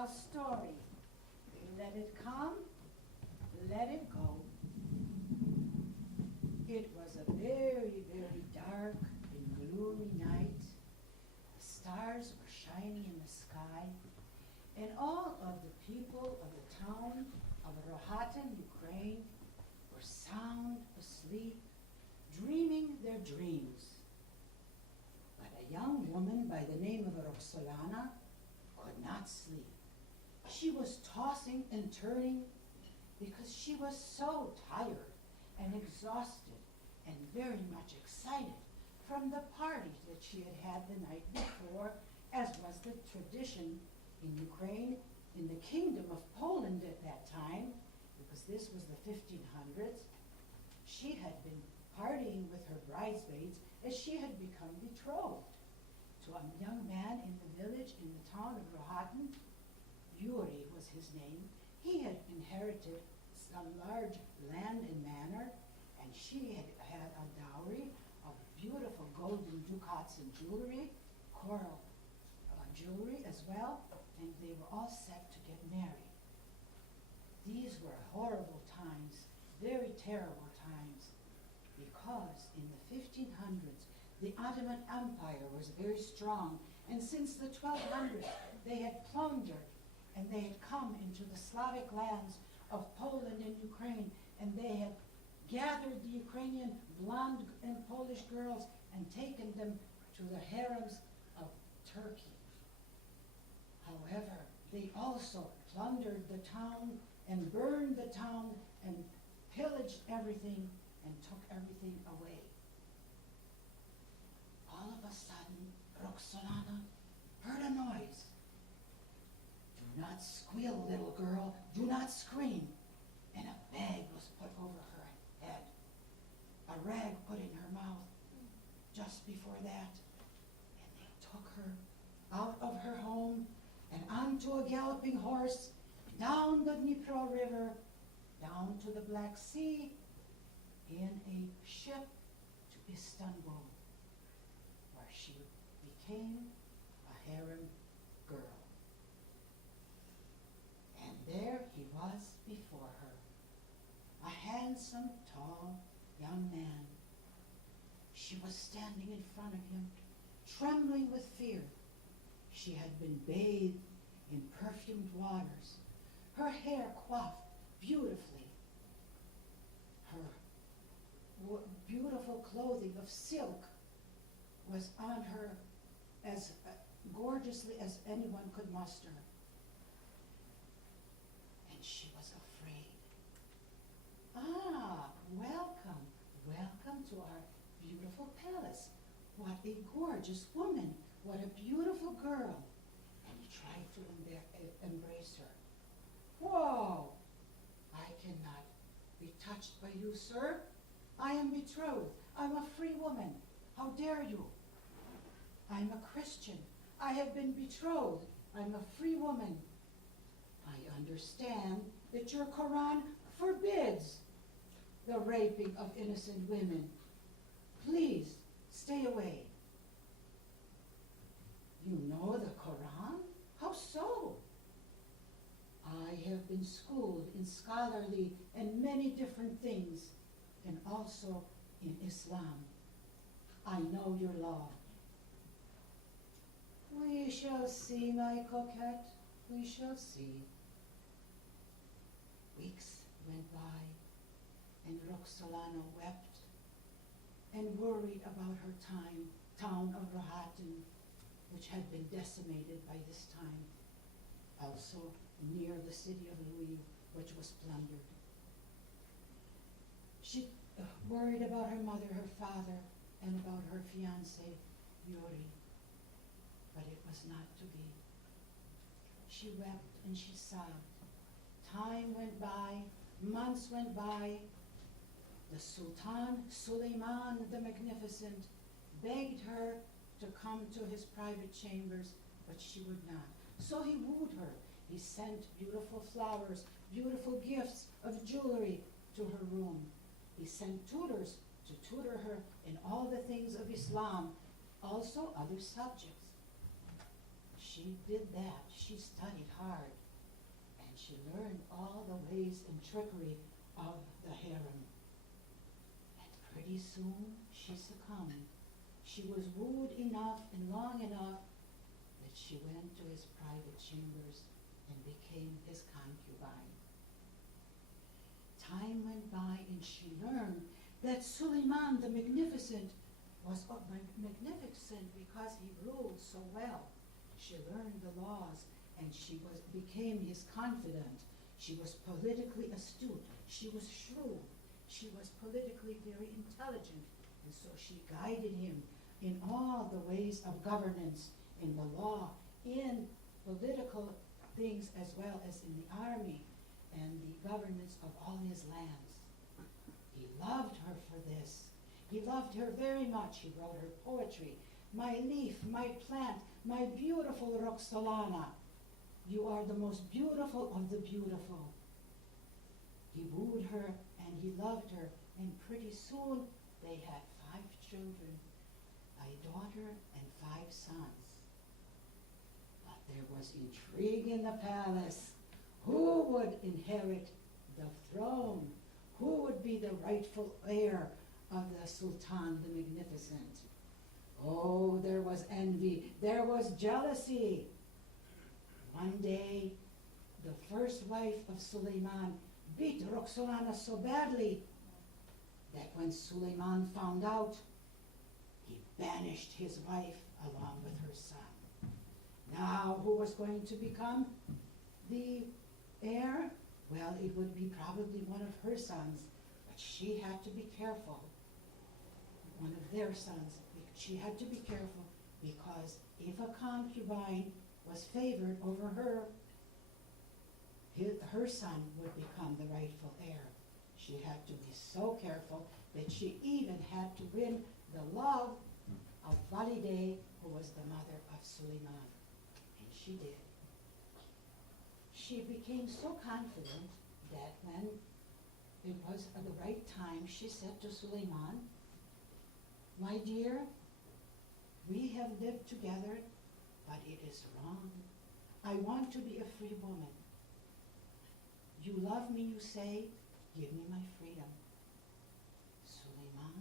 a story. Let it come, let it go. It was a very, very dark and gloomy night. The stars were shining in the sky, and all of the people of the town of Rohatyn, Ukraine, were sound asleep, dreaming their dreams. But a young woman by the name of Roxolana could not sleep. She was tossing and turning because she was so tired and exhausted and very much excited from the party that she had had the night before, as was the tradition in Ukraine, in the Kingdom of Poland at that time, because this was the 1500s. She had been partying with her bridesmaids as she had become betrothed to a young man in the village in the town of Rohatyn. Yuri was his name. He had inherited some large land and manor, and she had had a dowry of beautiful golden ducats and jewelry, coral jewelry as well, and they were all set to get married. These were horrible times, very terrible times, because in the 1500s, the Ottoman Empire was very strong, and since the 1200s, they had plundered and they had come into the Slavic lands of Poland and Ukraine, and they had gathered the Ukrainian blonde and Polish girls and taken them to the harems of Turkey. However, they also plundered the town and burned the town and pillaged everything and took everything away. All of a sudden, Roxolana heard a noise. "Do not squeal, little girl, do not scream." And a bag was put over her head, a rag put in her mouth just before that. And they took her out of her home and onto a galloping horse, down the Dnipro River, down to the Black Sea, in a ship to Istanbul, where she became a harem girl. And there he was before her, a handsome, tall young man. She was standing in front of him, trembling with fear. She had been bathed in perfumed waters, her hair coiffed beautifully, her beautiful clothing of silk was on her as gorgeously as anyone could muster. And she was afraid. "Ah, welcome, welcome to our beautiful palace. What a gorgeous woman, what a beautiful girl." And he tried to embrace her. "Whoa, I cannot be touched by you, sir. I am betrothed. I'm a free woman. How dare you? I'm a Christian. I have been betrothed. I'm a free woman. I understand that your Quran forbids the raping of innocent women. Please stay away." "You know the Quran? How so?" "I have been schooled in scholarly and many different things, and also in Islam. I know your law." "We shall see, my coquette, we shall see." Weeks went by, and Roxolana wept and worried about her town of Rohatyn, which had been decimated by this time, also near the city of Louis, which was plundered. She worried about her mother, her father, and about her fiancé, Yuri, but it was not to be. She wept and she sobbed. Time went by, months went by. The Sultan Suleiman the Magnificent begged her to come to his private chambers, but she would not. So he wooed her. He sent beautiful flowers, beautiful gifts of jewelry to her room. He sent tutors to tutor her in all the things of Islam, also other subjects. she did that. She studied hard, and she learned all the ways and trickery of the harem. And pretty soon she succumbed. She was wooed enough and long enough that she went to his private chambers and became his concubine. Time went by and she learned that Suleiman the Magnificent was magnificent because he ruled so well. She learned the laws and she became his confidant. She was politically astute. She was shrewd. She was politically very intelligent. And so she guided him in all the ways of governance, in the law, in political things as well as in the army and the governance of all his lands. He loved her for this. He loved her very much. He wrote her poetry. My leaf, my plant, my beautiful Roxolana. You are the most beautiful of the beautiful. He wooed her and he loved her, and pretty soon they had 5 children, a daughter and 5 sons. But there was intrigue in the palace. Who would inherit the throne? Who would be the rightful heir of the Sultan the Magnificent? Oh, there was envy. There was jealousy. One day, the first wife of Suleiman beat Roxolana so badly that when Suleiman found out, he banished his wife along with her son. Now, who was going to become the heir? Well, it would be probably one of her sons, but she had to be careful. One of their sons. She had to be careful because if a concubine was favored over her, her son would become the rightful heir. She had to be so careful that she even had to win the love of Valide, who was the mother of Suleiman. And she did. She became so confident that when it was at the right time, she said to Suleiman, my dear, we have lived together, but it is wrong. I want to be a free woman. You love me, you say, give me my freedom. Suleiman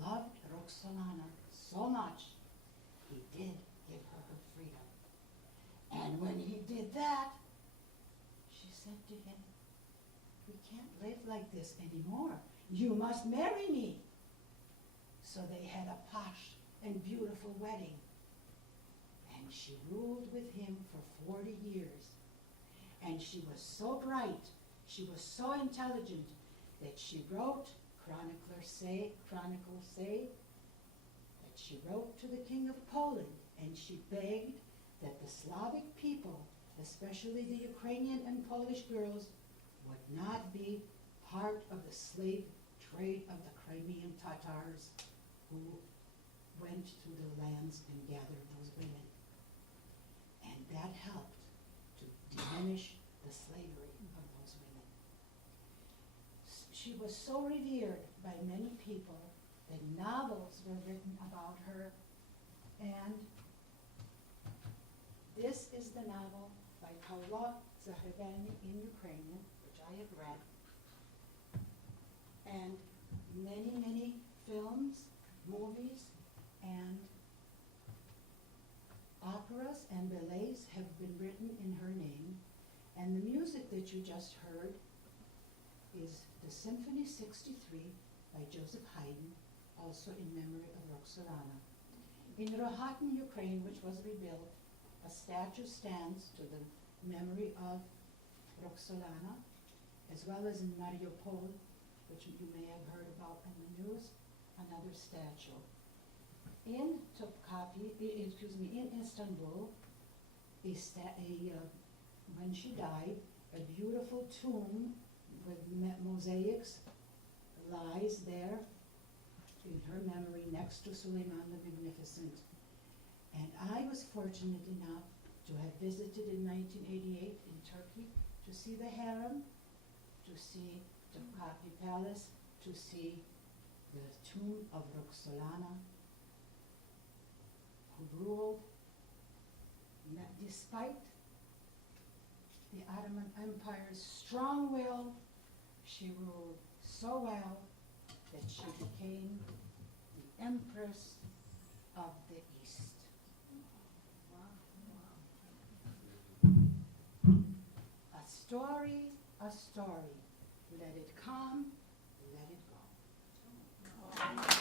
loved Roxolana so much, he did give her her freedom. And when he did that, she said to him, we can't live like this anymore. You must marry me. So they had a posh and beautiful wedding. And she ruled with him for 40 years. And she was so bright, she was so intelligent, that she wrote, chronicles say, that she wrote to the King of Poland, and she begged that the Slavic people, especially the Ukrainian and Polish girls, would not be part of the slave trade of the Crimean Tatars who went to the lands and gathered those women. And that helped to diminish the slavery of those women. She was so revered by many people that novels were written about her, and this is the novel by Paula Zahrevany in Ukrainian, which I have read, and many, many films, movies, and operas and ballets have been written in her name, and the music that you just heard is the Symphony 63 by Joseph Haydn, also in memory of Roxolana. In Rohatyn, Ukraine, which was rebuilt, a statue stands to the memory of Roxolana, as well as in Mariupol, which you may have heard about in the news, another statue. In in Istanbul, when she died, a beautiful tomb with mosaics lies there in her memory next to Suleiman the Magnificent. And I was fortunate enough to have visited in 1988 in Turkey to see the harem, to see Topkapi Palace, to see the tomb of Roxolana, who ruled Despite the Ottoman Empire's strong will, she ruled so well that she became the Empress of the East. A story, a story. Let it come, let it go.